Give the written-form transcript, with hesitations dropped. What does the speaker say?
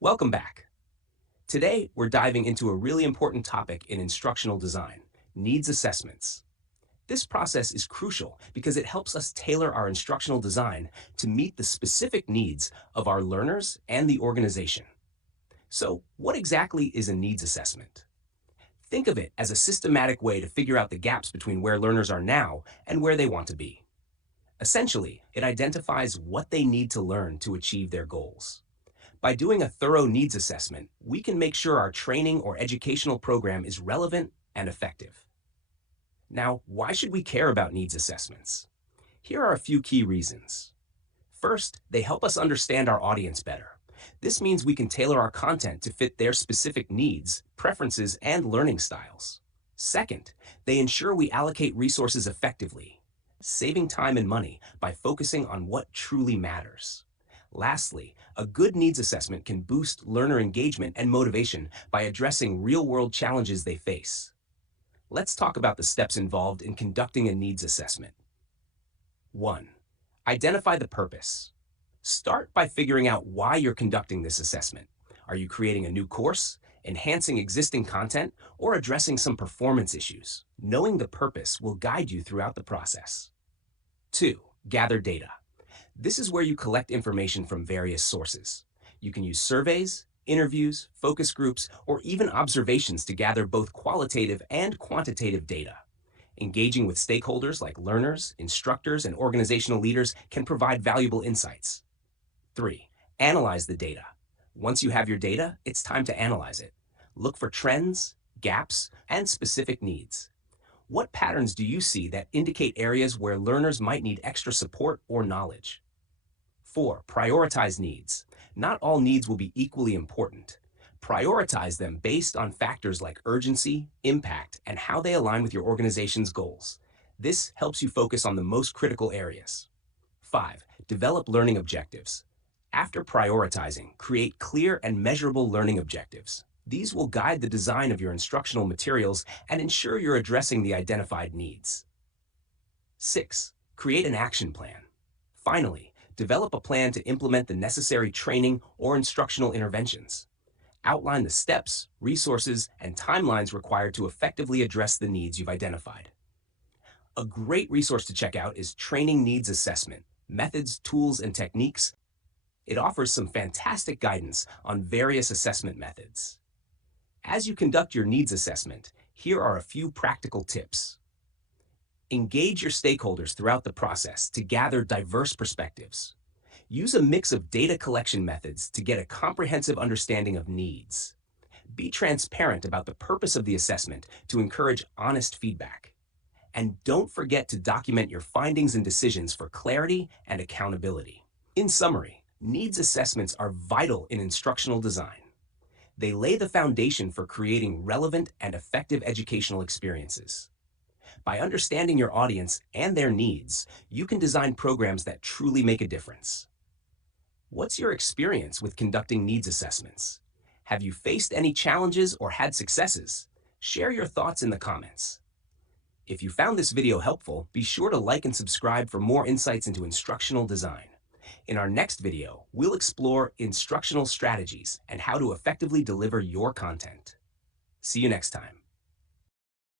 Welcome back. Today, we're diving into a really important topic in instructional design, needs assessments. This process is crucial because it helps us tailor our instructional design to meet the specific needs of our learners and the organization. So, what exactly is a needs assessment? Think of it as a systematic way to figure out the gaps between where learners are now and where they want to be. Essentially, it identifies what they need to learn to achieve their goals. By doing a thorough needs assessment, we can make sure our training or educational program is relevant and effective. Now, why should we care about needs assessments? Here are a few key reasons. First, they help us understand our audience better. This means we can tailor our content to fit their specific needs, preferences, and learning styles. Second, they ensure we allocate resources effectively, saving time and money by focusing on what truly matters. Lastly, a good needs assessment can boost learner engagement and motivation by addressing real-world challenges they face. Let's talk about the steps involved in conducting a needs assessment. 1. Identify the purpose. Start by figuring out why you're conducting this assessment. Are you creating a new course, enhancing existing content, or addressing some performance issues? Knowing the purpose will guide you throughout the process. 2. Gather data. This is where you collect information from various sources. You can use surveys, interviews, focus groups, or even observations to gather both qualitative and quantitative data. Engaging with stakeholders like learners, instructors, and organizational leaders can provide valuable insights. 3. Analyze the data. Once you have your data, it's time to analyze it. Look for trends, gaps, and specific needs. What patterns do you see that indicate areas where learners might need extra support or knowledge? 4. Prioritize needs. Not all needs will be equally important. Prioritize them based on factors like urgency, impact, and how they align with your organization's goals. This helps you focus on the most critical areas. 5. Develop learning objectives. After prioritizing, create clear and measurable learning objectives. These will guide the design of your instructional materials and ensure you're addressing the identified needs. 6. Create an action plan. Finally, develop a plan to implement the necessary training or instructional interventions. Outline the steps, resources, and timelines required to effectively address the needs you've identified. A great resource to check out is Training Needs Assessment: Methods, Tools, and Techniques. It offers some fantastic guidance on various assessment methods. As you conduct your needs assessment, here are a few practical tips. Engage your stakeholders throughout the process to gather diverse perspectives. Use a mix of data collection methods to get a comprehensive understanding of needs. Be transparent about the purpose of the assessment to encourage honest feedback. And don't forget to document your findings and decisions for clarity and accountability. In summary, needs assessments are vital in instructional design. They lay the foundation for creating relevant and effective educational experiences. By understanding your audience and their needs, you can design programs that truly make a difference. What's your experience with conducting needs assessments? Have you faced any challenges or had successes? Share your thoughts in the comments. If you found this video helpful, be sure to like and subscribe for more insights into instructional design. In our next video, we'll explore instructional strategies and how to effectively deliver your content. See you next time.